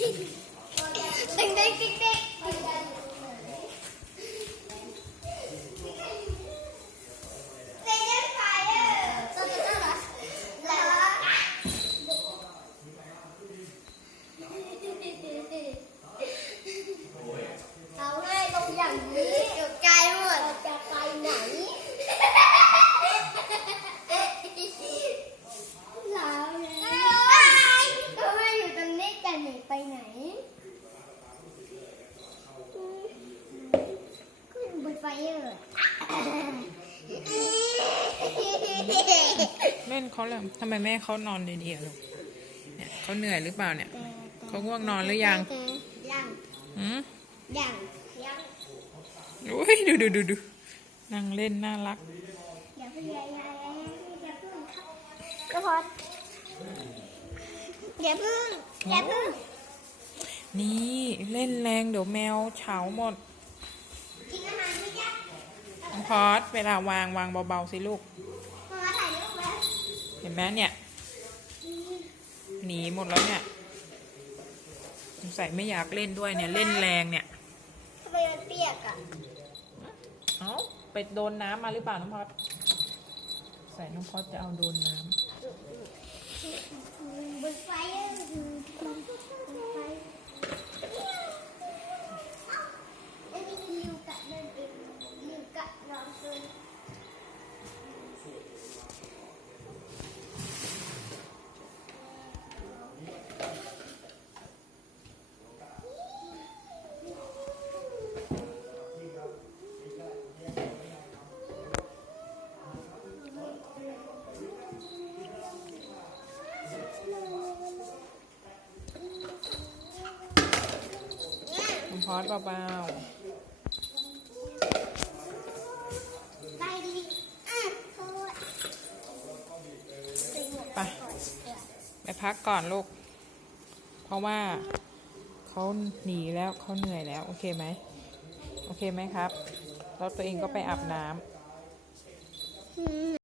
Đừng đánh cái เออร์เล่นเขาแล้วทำไมแม่เขานอนดีๆอะลูกเนี่ยเขาเหนื่อยหรือเปล่าเนี่ยเขาง่วงนอนหรือยังยังหืมยังยังอุ้ยดูดูดูดูนั่งเล่นน่ารักอย่าเพิ่งอย่าอย่าอย่าอย่าเพิ่งครับก็พออย่าเพิ่งอย่าเพิ่งนี่เล่นแรงเดี๋ยวแมวเฉาหมดกินอาหารไม่ยัก น้องพอดเวลาวางวางเบาๆสิลูก มาถ่ายรูปไว้เห็นไหมเนี่ย หนีหมดแล้วเนี่ยสงสัยไม่อยากเล่นด้วยเนี่ยเล่นแรงเนี่ยทำไมมันเปียกอะเอ้าไปโดนน้ำมาหรือเปล่าน้องพอดใส่น้องพอดจะเอาโดนน้ำ บนไฟเออร์บนไฟ น้องพอดเบาๆ ไป ไปพักก่อนลูก เพราะว่าเขาหนีแล้วเขาเหนื่อยแล้ว โอเคไหม โอเคไหมครับ แล้วตัวเองก็ไปอาบน้ำ